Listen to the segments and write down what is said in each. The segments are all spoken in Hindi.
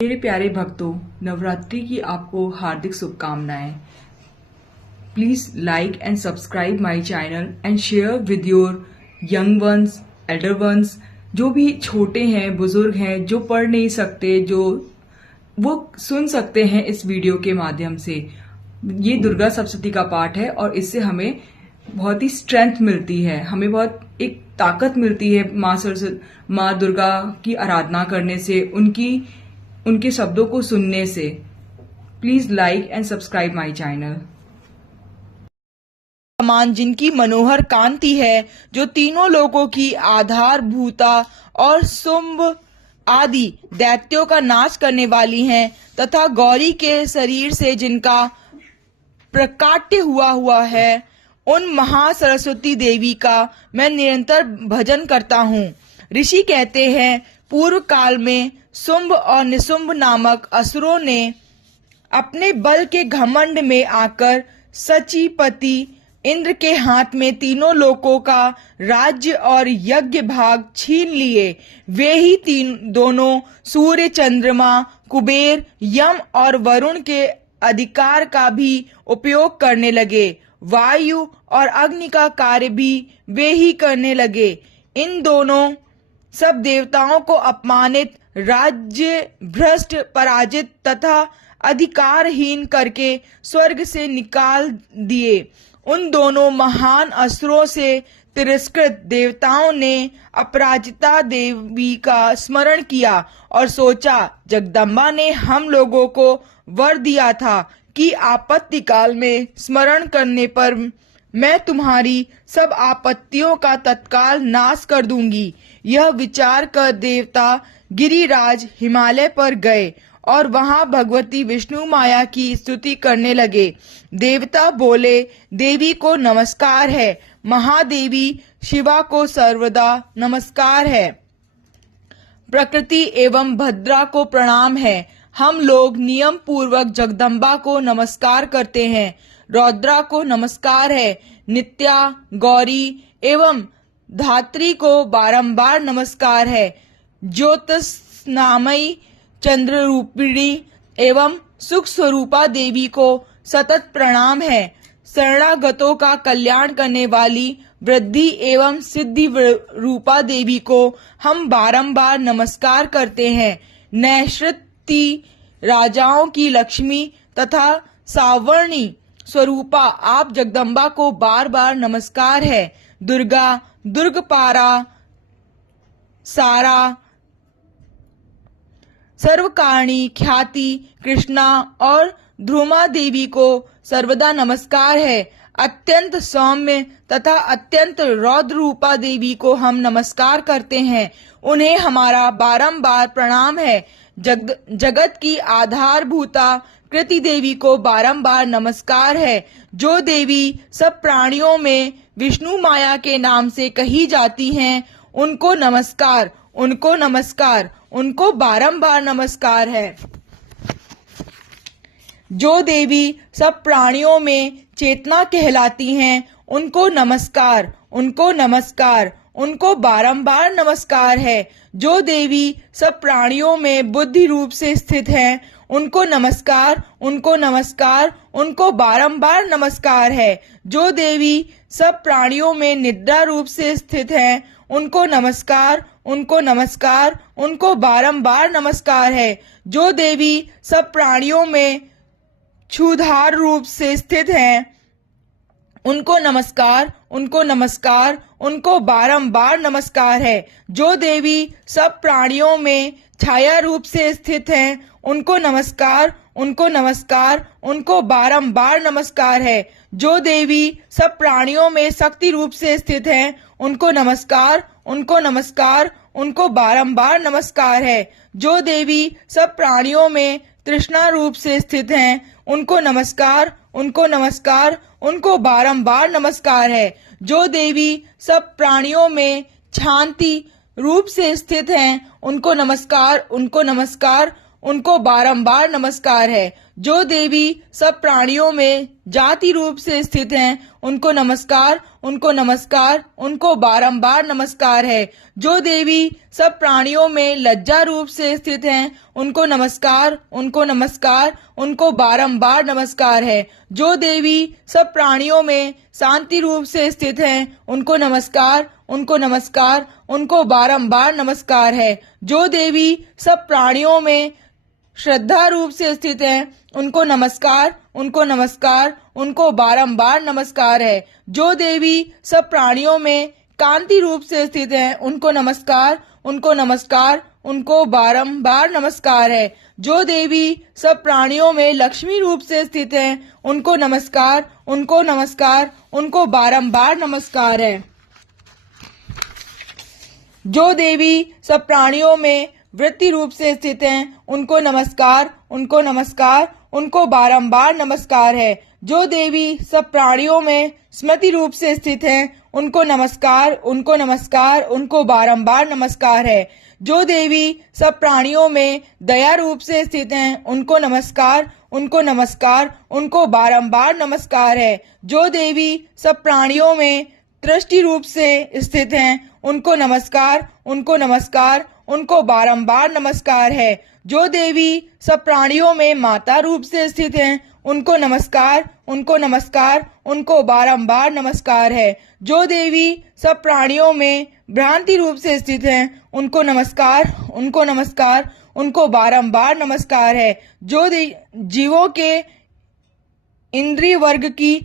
मेरे प्यारे भक्तों, नवरात्रि की आपको हार्दिक शुभकामनाएं। Please like and subscribe my channel and share with your young ones, elder ones, जो भी छोटे हैं, बुजुर्ग हैं, जो पढ़ नहीं सकते, जो वो सुन सकते हैं इस वीडियो के माध्यम से। ये दुर्गा सप्तशती का पाठ है और इससे हमें बहुत ही स्ट्रेंथ मिलती है, हमें बहुत एक ताकत मिलती है माँ दुर्गा की आराधना करने से, उनके शब्दों को सुनने से। Please like and subscribe my channel. समान जिनकी मनोहर कांति है, जो तीनों लोगों की आधारभूता और शुंभ आदि दैत्यों का नाश करने वाली हैं, तथा गौरी के शरीर से जिनका प्रकाट्य हुआ है, उन महासरस्वती देवी का मैं निरंतर भजन करता हूँ। ऋषि कहते हैं, पूर्व काल में शुंभ और निशुंभ नामक असुरों ने अपने बल के घमंड में आकर सचीपति इंद्र के हाथ में तीनों लोकों का राज्य और यज्ञ भाग छीन लिए। वे ही दोनों सूर्य, चंद्रमा, कुबेर, यम और वरुण के अधिकार का भी उपयोग करने लगे। वायु और अग्नि का कार्य भी वे ही करने लगे। इन दोनों सब देवताओं को अपमानित, राज्य भ्रष्ट, पराजित तथा अधिकारहीन करके स्वर्ग से निकाल दिए। उन दोनों महान असुरों से तिरस्कृत देवताओं ने अपराजिता देवी का स्मरण किया और सोचा, जगदम्बा ने हम लोगों को वर दिया था कि आपत्ति काल में स्मरण करने पर मैं तुम्हारी सब आपत्तियों का तत्काल नाश कर दूंगी। यह विचार कर देवता गिरिराज हिमालय पर गए और वहां भगवती विष्णु माया की स्तुति करने लगे। देवता बोले, देवी को नमस्कार है, महादेवी शिवा को सर्वदा नमस्कार है, प्रकृति एवं भद्रा को प्रणाम है। हम लोग नियम पूर्वक जगदम्बा को नमस्कार करते हैं। रौद्रा को नमस्कार है, नित्या, गौरी एवं धात्री को बारंबार नमस्कार है। ज्योतिषनामयी, चंद्र रूपिणी एवं सुख स्वरूपा देवी को सतत प्रणाम है। शरणागतों का कल्याण करने वाली वृद्धि एवं सिद्धि रूपा देवी को हम बारंबार नमस्कार करते हैं। नैश्रुति राजाओं की लक्ष्मी तथा सावर्णी स्वरूपा आप जगदम्बा को बार बार नमस्कार है। दुर्गा, दुर्गपारा, सारा, सर्वकारणी, ख्याति, कृष्णा और ध्रुमा देवी को सर्वदा नमस्कार है। अत्यंत सौम्य तथा अत्यंत रौद्र रूपा देवी को हम नमस्कार करते हैं, उन्हें हमारा बारंबार प्रणाम है। जगत की आधारभूता कृति देवी को बारंबार नमस्कार है। जो देवी सब प्राणियों में विष्णु माया के नाम से कही जाती हैं, उनको नमस्कार, उनको नमस्कार, उनको बारंबार नमस्कार है। जो देवी सब प्राणियों में चेतना कहलाती हैं, उनको नमस्कार, उनको नमस्कार, उनको बारंबार नमस्कार है। जो देवी सब प्राणियों में बुद्धि रूप से स्थित हैं, उनको नमस्कार, उनको नमस्कार, उनको बारंबार नमस्कार है। जो देवी सब प्राणियों में निद्रा रूप से स्थित हैं, उनको नमस्कार, उनको नमस्कार, उनको बारंबार नमस्कार है। जो देवी सब प्राणियों में क्षुधार रूप से स्थित हैं, उनको नमस्कार, उनको नमस्कार, उनको बारंबार नमस्कार है। जो देवी सब प्राणियों में छाया रूप से स्थित हैं, उनको नमस्कार, उनको नमस्कार, उनको बारंबार नमस्कार है। जो देवी सब प्राणियों में शक्ति रूप से स्थित हैं, उनको नमस्कार, उनको नमस्कार, उनको बारंबार नमस्कार है। जो देवी सब प्राणियों में तृष्णा रूप से स्थित हैं, उनको नमस्कार, उनको नमस्कार, उनको बारंबार नमस्कार है। जो देवी सब प्राणियों में शांति रूप से स्थित हैं, उनको नमस्कार, उनको नमस्कार, उनको बारंबार नमस्कार है। जो देवी सब प्राणियों में जाति रूप से स्थित हैं, उनको नमस्कार, उनको नमस्कार, उनको बारंबार नमस्कार है। जो देवी सब प्राणियों में लज्जा रूप से स्थित हैं, उनको नमस्कार, उनको नमस्कार, उनको बारंबार नमस्कार है। जो देवी सब प्राणियों में शांति रूप से स्थित हैं, उनको नमस्कार, उनको नमस्कार, उनको बारंबार नमस्कार है। जो देवी सब प्राणियों में श्रद्धा रूप से स्थित हैं, उनको नमस्कार, उनको नमस्कार, उनको बारंबार नमस्कार है। जो देवी सब प्राणियों में कांति रूप से स्थित हैं, उनको नमस्कार, उनको नमस्कार, उनको बारंबार नमस्कार है। जो देवी सब प्राणियों में लक्ष्मी रूप से स्थित हैं, उनको नमस्कार, उनको नमस्कार, उनको बारंबार नमस्कार है। जो देवी सब प्राणियों में वृत्ति रूप से स्थित हैं, उनको नमस्कार, उनको नमस्कार, उनको बारंबार नमस्कार है। जो देवी सब प्राणियों में स्मृति रूप से स्थित हैं, उनको नमस्कार, उनको नमस्कार, उनको बारंबार नमस्कार है। जो देवी सब प्राणियों में दया रूप से स्थित हैं, उनको नमस्कार, उनको नमस्कार, उनको बारंबार नमस्कार है। जो देवी सब प्राणियों में दृष्टि रूप से स्थित हैं, उनको नमस्कार, उनको नमस्कार, उनको बारंबार नमस्कार है। जो देवी सब प्राणियों में माता रूप से स्थित हैं, उनको नमस्कार, उनको नमस्कार, उनको बारंबार नमस्कार है। जो देवी सब प्राणियों में भ्रांति रूप से स्थित हैं, उनको नमस्कार, उनको नमस्कार, उनको बारंबार नमस्कार है। जो जीवों के इंद्रिय वर्ग की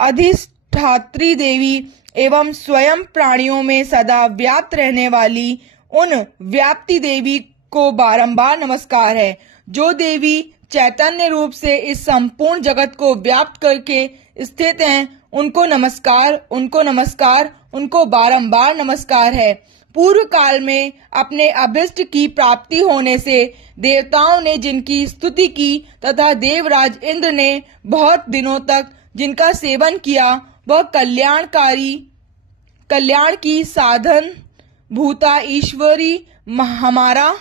अधिष्ठात्री देवी एवं स्वयं प्राणियों में सदा व्याप्त रहने वाली उन व्याप्ति देवी को बारंबार नमस्कार है। जो देवी चैतन्य रूप से इस संपूर्ण जगत को व्याप्त करके स्थित हैं, उनको नमस्कार, उनको नमस्कार, उनको बारंबार नमस्कार है। पूर्व काल में अपने अभिष्ट की प्राप्ति होने से देवताओं ने जिनकी स्तुति की तथा देवराज इंद्र ने बहुत दिनों तक जिनका सेवन किया, वह कल्याण की साधन भूता ईश्वरी हमारा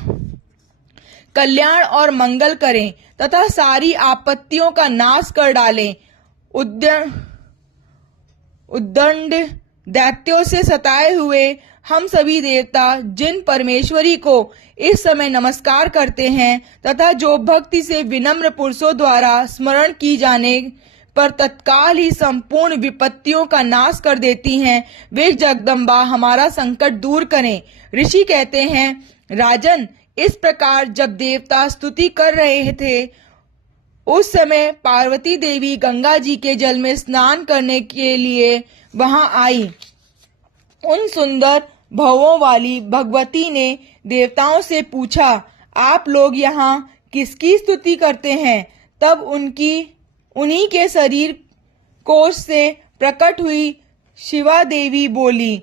कल्याण और मंगल करें तथा सारी आपत्तियों का नाश कर डालें। उद्दंड दैत्यों से सताए हुए हम सभी देवता जिन परमेश्वरी को इस समय नमस्कार करते हैं तथा जो भक्ति से विनम्र पुरुषों द्वारा स्मरण की जाने पर तत्काल ही संपूर्ण विपत्तियों का नाश कर देती हैं, वे जगदम्बा हमारा संकट दूर करें। ऋषि कहते हैं, राजन, इस प्रकार जब देवता स्तुति कर रहे थे, उस समय पार्वती देवी गंगा जी के जल में स्नान करने के लिए वहां आई। उन सुंदर भवों वाली भगवती ने देवताओं से पूछा, आप लोग यहाँ किसकी स्तुति करते हैं? तब उन्हीं के शरीर कोश से प्रकट हुई शिवा देवी बोली,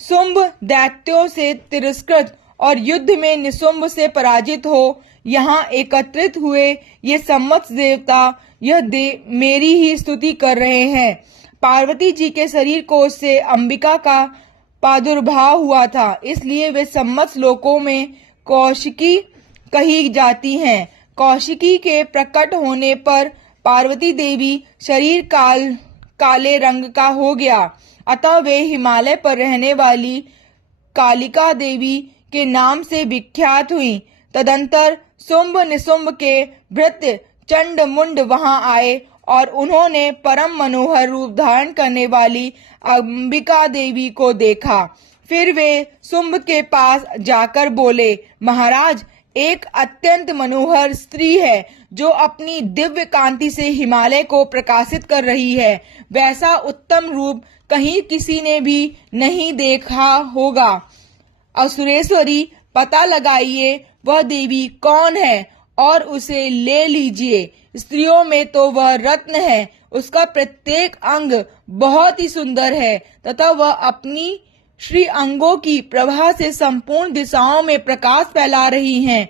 शुंभ दैत्यों से तिरस्कृत और युद्ध में निशुंभ से पराजित हो यहाँ एकत्रित हुए ये सम्मत देवता मेरी ही स्तुति कर रहे हैं। पार्वती जी के शरीर कोश से अंबिका का प्रादुर्भाव हुआ था, इसलिए वे सम्मत श्लोकों में कौशिकी कही जाती हैं। कौशिकी के प्रकट होने पर पार्वती देवी शरीर काले रंग का हो गया, अतः वे हिमालय पर रहने वाली कालिका देवी के नाम से विख्यात हुई। तदंतर शुंभ निशुंभ के भृत्य चंड मुंड वहां आए और उन्होंने परम मनोहर रूप धारण करने वाली अंबिका देवी को देखा। फिर वे शुंभ के पास जाकर बोले, महाराज, एक अत्यंत मनोहर स्त्री है जो अपनी दिव्य कांति से हिमालय को प्रकाशित कर रही है। वैसा उत्तम रूप कहीं किसी ने भी नहीं देखा होगा। असुरेश्वरी, पता लगाइए वह देवी कौन है और उसे ले लीजिए। स्त्रियों में तो वह रत्न है, उसका प्रत्येक अंग बहुत ही सुंदर है तथा वह अपनी श्री अंगों की प्रभा से संपूर्ण दिशाओं में प्रकाश फैला रही हैं।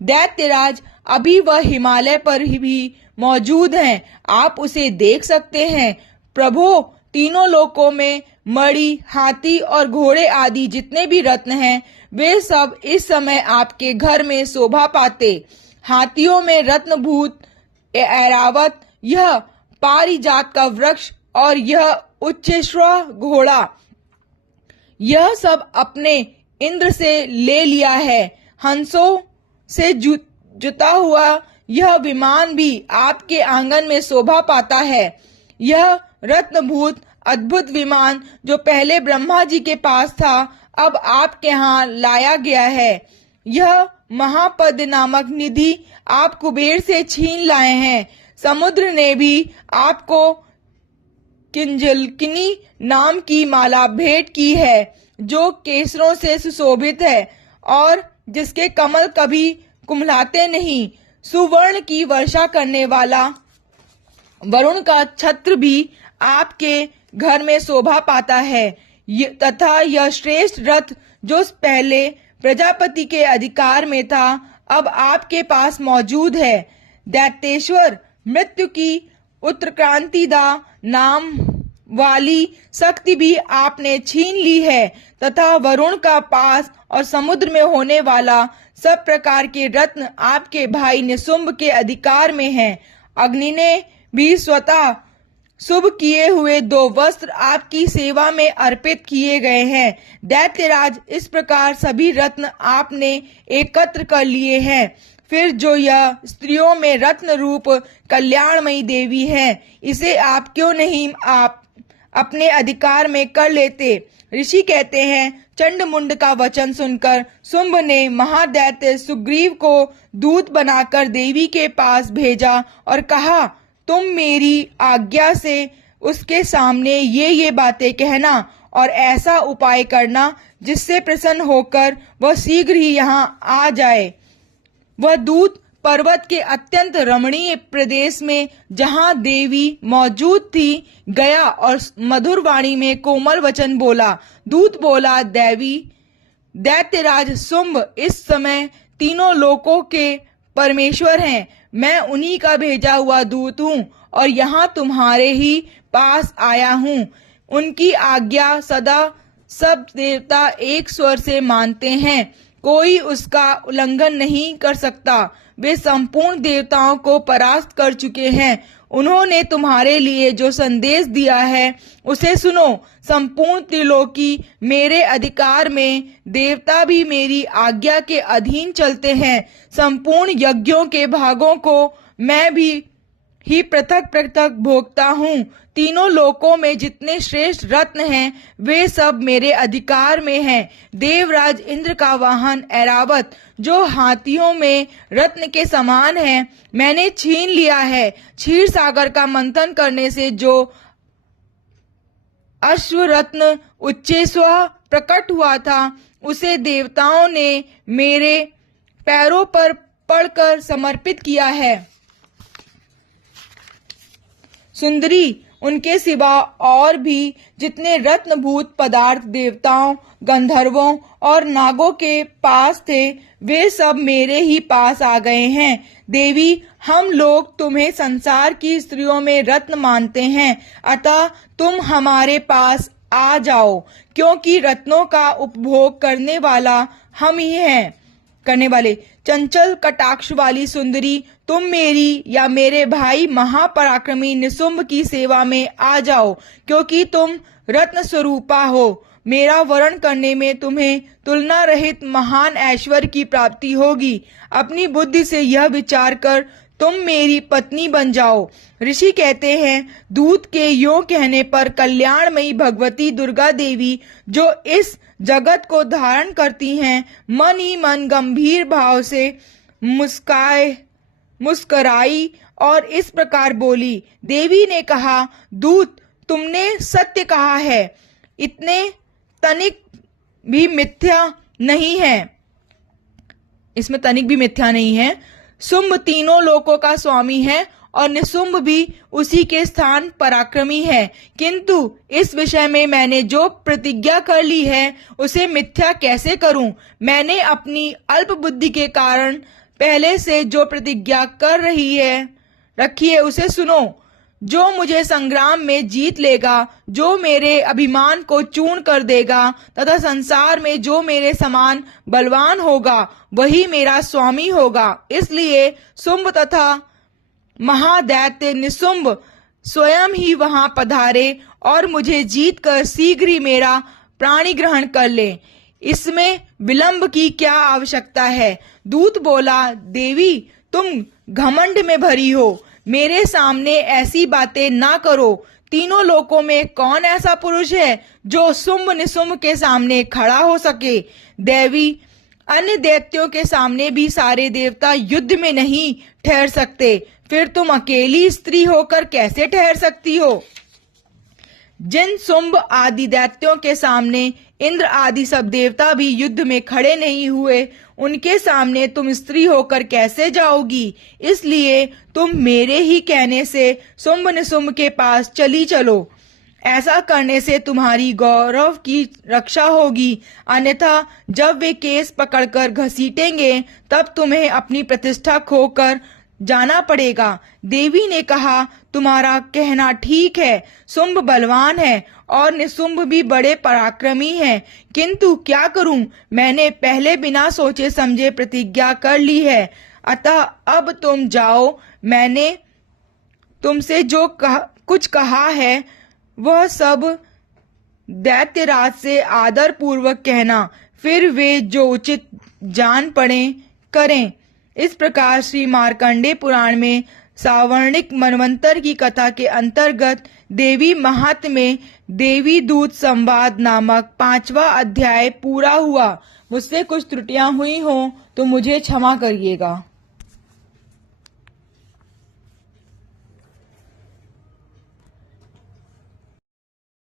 दैत्यराज, अभी वह हिमालय पर भी मौजूद हैं, आप उसे देख सकते हैं। प्रभु, तीनों लोकों में मणि, हाथी और घोड़े आदि जितने भी रत्न हैं, वे सब इस समय आपके घर में शोभा पाते। हाथियों में रत्नभूत ऐरावत, यह पारिजात का वृक्ष और यह उच्चैश्रव घोड़ा, यह सब अपने इंद्र से ले लिया है। हंसों से जुता हुआ यह विमान भी आपके आंगन में शोभा पाता है। यह रत्नभूत अद्भुत विमान जो पहले ब्रह्मा जी के पास था, अब आपके यहाँ लाया गया है। यह महापद नामक निधि आप कुबेर से छीन लाए हैं। समुद्र ने भी आपको किंजलकिनी नाम की माला भेंट की है, जो केसरों से सुशोभित है और जिसके कमल कभी कुम्हलाते नहीं। सुवर्ण की वर्षा करने वाला वरुण का छत्र भी आपके घर में शोभा पाता है तथा यह श्रेष्ठ रथ जो पहले प्रजापति के अधिकार में था, अब आपके पास मौजूद है। दैत्येश्वर मृत्यु की उत्क्रांतिदा नाम वाली शक्ति भी आपने छीन ली है तथा वरुण का पास और समुद्र में होने वाला सब प्रकार के रत्न आपके भाई निशुंभ के अधिकार में हैं। अग्नि ने भी स्वतः शुभ किए हुए 2 वस्त्र आपकी सेवा में अर्पित किए गए हैं। दैत्यराज, इस प्रकार सभी रत्न आपने एकत्र कर लिए हैं। फिर जो यह स्त्रियों में रत्न रूप कल्याणमयी देवी है, इसे आप क्यों नहीं आप अपने अधिकार में कर लेते। ऋषि कहते हैं, चंडमुंड का वचन सुनकर शुंभ ने महादैत्य सुग्रीव को दूत बनाकर देवी के पास भेजा और कहा, तुम मेरी आज्ञा से उसके सामने ये बातें कहना और ऐसा उपाय करना जिससे प्रसन्न होकर वह शीघ्र ही यहाँ आ जाए। वह दूत पर्वत के अत्यंत रमणीय प्रदेश में जहाँ देवी मौजूद थी गया और मधुर वाणी में कोमल वचन बोला। दूत बोला, देवी दैत्यराज शुंभ इस समय तीनों लोकों के परमेश्वर हैं। मैं उन्हीं का भेजा हुआ दूत हूँ और यहाँ तुम्हारे ही पास आया हूँ। उनकी आज्ञा सदा सब देवता एक स्वर से मानते हैं, कोई उसका उल्लंघन नहीं कर सकता। वे संपूर्ण देवताओं को परास्त कर चुके हैं। उन्होंने तुम्हारे लिए जो संदेश दिया है उसे सुनो। संपूर्ण त्रिलोकी मेरे अधिकार में, देवता भी मेरी आज्ञा के अधीन चलते हैं। संपूर्ण यज्ञों के भागों को मैं भी ही पृथक पृथक भोगता हूँ। तीनों लोकों में जितने श्रेष्ठ रत्न हैं वे सब मेरे अधिकार में हैं। देवराज इंद्र का वाहन ऐरावत जो हाथियों में रत्न के समान है, मैंने छीन लिया है। क्षीर सागर का मंथन करने से जो अश्वरत्न उच्चैश्रव प्रकट हुआ था, उसे देवताओं ने मेरे पैरों पर पड़कर समर्पित किया है। सुंदरी, उनके सिवा और भी जितने रत्नभूत पदार्थ देवताओं, गंधर्वों और नागों के पास थे, वे सब मेरे ही पास आ गए हैं। देवी, हम लोग तुम्हें संसार की स्त्रियों में रत्न मानते हैं, अतः तुम हमारे पास आ जाओ, क्योंकि रत्नों का उपभोग करने वाले चंचल कटाक्ष वाली सुंदरी, तुम मेरी या मेरे भाई महापराक्रमी निशुंभ की सेवा में आ जाओ, क्योंकि तुम रत्न स्वरूपा हो। मेरा वरण करने में तुम्हें तुलना रहित महान ऐश्वर्य की प्राप्ति होगी। अपनी बुद्धि से यह विचार कर तुम मेरी पत्नी बन जाओ। ऋषि कहते हैं, दूत के यों कहने पर कल्याणमयी भगवती दुर्गा देवी जो इस जगत को धारण करती हैं, मन ही मन गंभीर भाव से मुस्कराई और इस प्रकार बोली। देवी ने कहा, दूत, तुमने सत्य कहा है, इतने तनिक भी मिथ्या नहीं है, इसमें तनिक भी मिथ्या नहीं है। शुंभ तीनों लोकों का स्वामी है और निशुंभ भी उसी के स्थान पराक्रमी है, किंतु इस विषय में मैंने जो प्रतिज्ञा कर ली है उसे मिथ्या कैसे करूं। मैंने अपनी अल्प बुद्धि के कारण पहले से जो प्रतिज्ञा कर रखी है उसे सुनो। जो मुझे संग्राम में जीत लेगा, जो मेरे अभिमान को चूर्ण कर देगा तथा संसार में जो मेरे समान बलवान होगा, वही मेरा स्वामी होगा। इसलिए शुंभ तथा महादैत्य निशुंभ स्वयं ही वहां पधारे और मुझे जीतकर शीघ्र ही मेरा प्राणी ग्रहण कर ले। इसमें विलंब की क्या आवश्यकता है? दूत बोला, देवी तुम घमंड में भरी हो, मेरे सामने ऐसी बातें ना करो। तीनों लोकों में कौन ऐसा पुरुष है जो शुंभ निशुंभ के सामने खड़ा हो सके? देवी, अन्य दैत्यों के सामने भी सारे देवता युद्ध में नहीं ठहर सकते, फिर तुम अकेली स्त्री होकर कैसे ठहर सकती हो? जिन शुंभ आदि दैत्यों के सामने इंद्र आदि सब देवता भी युद्ध में खड़े नहीं हुए, उनके सामने तुम स्त्री होकर कैसे जाओगी? इसलिए तुम मेरे ही कहने से शुंभ निशुंभ के पास चली चलो। ऐसा करने से तुम्हारी गौरव की रक्षा होगी, अन्यथा जब वे केस पकड़कर घसीटेंगे तब तुम्हें अपनी प्रतिष्ठा खोकर जाना पड़ेगा। देवी ने कहा, तुम्हारा कहना ठीक है, शुंभ बलवान है और निशुंभ भी बड़े पराक्रमी हैं, किंतु क्या करूं? मैंने पहले बिना सोचे समझे प्रतिज्ञा कर ली है, अतः अब तुम जाओ। मैंने तुमसे जो कुछ कहा है वह सब दैत्यराज से आदर पूर्वक कहना, फिर वे जो उचित जान पड़े करें। इस प्रकार श्री मार्कंडेय पुराण में सावर्णिक मनवंतर की कथा के अंतर्गत देवी महात्म्य में देवी दूत संवाद नामक 5वां अध्याय पूरा हुआ। मुझसे कुछ त्रुटियां हुई हों तो मुझे क्षमा करिएगा।